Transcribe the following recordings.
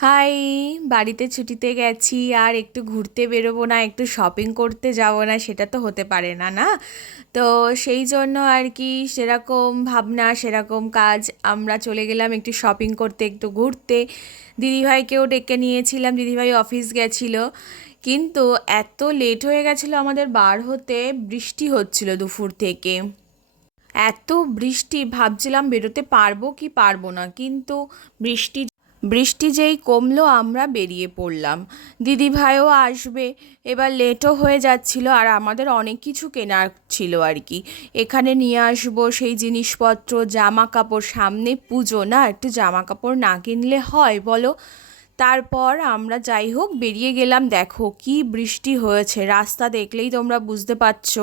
High, বাড়িতে ছুটিতে গেছি, আর একটু ঘুরতে বেরোবো না, একটু শপিং করতে যাব না, সেটা তো হতে পারে না না? তো সেই জন্য আর কি, সেরকম ভাবনা, সেরকম কাজ, আমরা চলে গেলাম একটু শপিং করতে, একটু ঘুরতে। দিদিভাইকেও ডেকে নিয়েছিলাম, দিদিভাই অফিস গেছিল। কিন্তু এত লেট হয়ে গেছিল আমাদের বার হতে, বৃষ্টি হচ্ছিল দুপুর থেকে। এত বৃষ্টি, ভাবছিলাম বেরোতে পারব কি পারব না, কিন্তু বৃষ্টি বৃষ্টি যেই কমলো, আমরা বেরিয়ে পড়লাম। দিদিভাইও আসবে। এবার লেটও হয়ে যাচ্ছিল আর আমাদের অনেক কিছু কেনার ছিল আর কি। এখানে নিয়ে আসব সেই জিনিসপত্র জামা কাপড় সামনে পুজো, না একটু জামা কাপড় না কিনলে হয় বলো? তারপর আমরা যাই হোক, বেরিয়ে গেলাম। দেখো কি বৃষ্টি হয়েছে, রাস্তা দেখলেই তোমরা বুঝতে পারছ।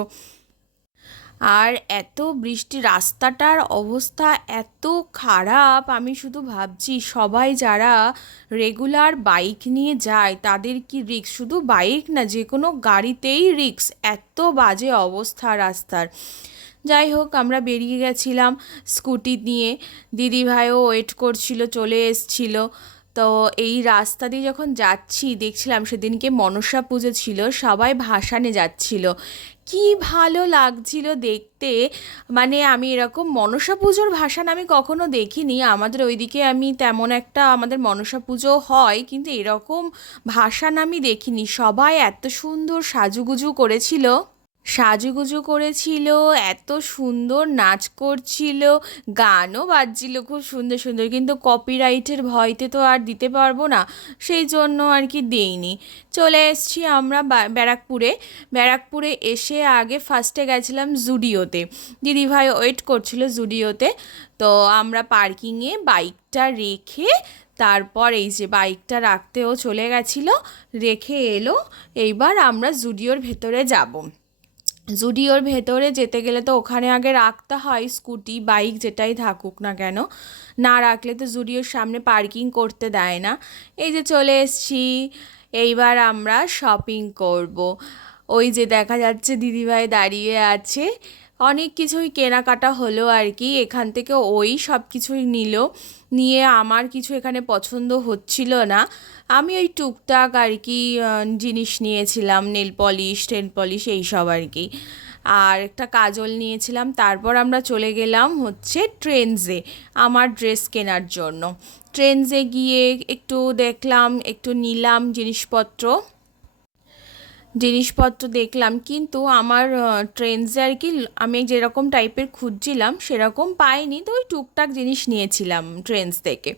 আর এত বৃষ্টি, রাস্তাটার অবস্থা এত খারাপ, আমি শুধু ভাবছি সবাই যারা রেগুলার বাইক নিয়ে যায়, তাদের কি রিক্স শুধু বাইক না, যে কোনো গাড়িতেই রিক্স এত বাজে অবস্থা রাস্তার। যাই হোক, আমরা বেরিয়ে গেছিলাম স্কুটি নিয়ে। দিদিভাইও ওয়েট করছিল, চলে এসছিল। তো এই রাস্তা দিয়ে যখন যাচ্ছি, দেখছিলাম সেদিনকে মনসা পুজো ছিল, সবাই ভাসানে যাচ্ছিল। কি ভালো লাগছিল দেখতে। মানে আমি এরকম মনসা পুজোর ভাসান আমি কখনো দেখিনি। আমাদের ওইদিকে আমি তেমন একটা আমাদের মনসা পুজো হয়, কিন্তু এরকম ভাসান আমি দেখিনি। সবাই এত সুন্দর সাজুগুজু করেছিল। সাজুগুজু করেছিল, এত সুন্দর নাচ করছিল, গানও বাজছিল খুব সুন্দর সুন্দর, কিন্তু কপিরাইটের ভয়তে তো আর দিতে পারব না, সেই জন্য আর কি দেইনি। চলে এসছি আমরা ব্যারাকপুরে। ব্যারাকপুরে এসে আগে ফার্স্টে গেছিলাম জুডিওতে। দিদিভাই ওয়েট করছিল জুডিওতে, তো আমরা পার্কিংয়ে বাইকটা রেখে, তারপর এই যে বাইকটা রাখতেও চলে গেছিল, রেখে এলো, এইবার আমরা জুডিওর ভেতরে যাব। জুডিওর ভেতরে যেতে গেলে তো ওখানে আগে রাখতে হয় স্কুটি, বাইক যেটাই থাকুক না কেন। না রাখলে তো জুডিওর সামনে পার্কিং করতে দেয় না। এই যে চলে এসছি, এইবার আমরা শপিং করব। ওই যে দেখা যাচ্ছে দিদিভাই দাঁড়িয়ে আছে। অনেক কিছুই কেনাকাটা হলো আর কি। এখান থেকে ওই সব কিছুই নিল। নিয়ে আমার কিছু এখানে পছন্দ হচ্ছিল না। আমি ওই টুকটাক আর কি জিনিস নিয়েছিলাম, নেল পলিশ, টেন পলিশ এইসব আর কি। আর একটা কাজল নিয়েছিলাম। তারপর আমরা চলে গেলাম হচ্ছে ট্রেনসে আমার ড্রেস কেনার জন্য। ট্রেনসে গিয়ে একটু দেখলাম, একটু নিলাম জিনিসপত্র। জিনিসপত্র দেখলাম, কিন্তু আমার ট্রেন্ডসে আর কি আমি যেরকম টাইপের খুঁজছিলাম সেরকম পাইনি। তো ওই টুকটাক জিনিস নিয়েছিলাম ট্রেন্ডস থেকে।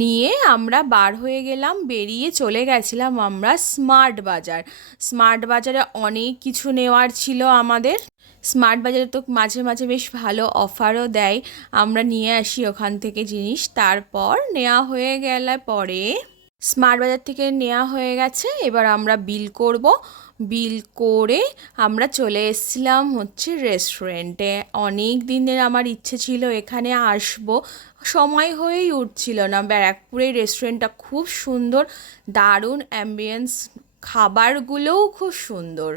নিয়ে আমরা বার হয়ে গেলাম, বেরিয়ে চলে গেছিলাম আমরা স্মার্ট বাজার। স্মার্ট বাজারে অনেক কিছু নেওয়ার ছিল আমাদের। স্মার্ট বাজারে তো মাঝে মাঝে বেশ ভালো অফারও দেয়। আমরা নিয়ে আসি ওখান থেকে জিনিস। তারপর নেওয়া হয়ে গেলে পরে স্মার্ট বাজার থেকে নেওয়া হয়ে গেছে। এবার আমরা বিল করব। বিল করে আমরা চলে এসেছিলাম হচ্ছে রেস্টুরেন্টে। অনেক দিনের আমার ইচ্ছে ছিল এখানে আসব। সময় হয়েই উঠছিল না। ব্যারাকপুরে রেস্টুরেন্টটা খুব সুন্দর। দারুণ অ্যাম্বিয়েন্স খাবারগুলোও খুব সুন্দর।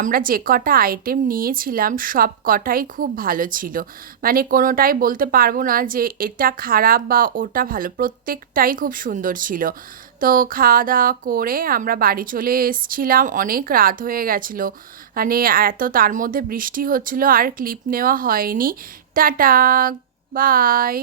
আমরা যে কটা আইটেম নিয়েছিলাম, সব কটাই খুব ভালো ছিল। মানে কোনোটাই বলতে পারব না যে এটা খারাপ বা ওটা ভালো, প্রত্যেকটাই খুব সুন্দর ছিল। তো খাওয়া দাওয়া করে আমরা বাড়ি চলে এসছিলাম, অনেক রাত হয়ে গেছিল। মানে এত তার মধ্যে বৃষ্টি হচ্ছিল, আর ক্লিপ নেওয়া হয়নি। Tata bye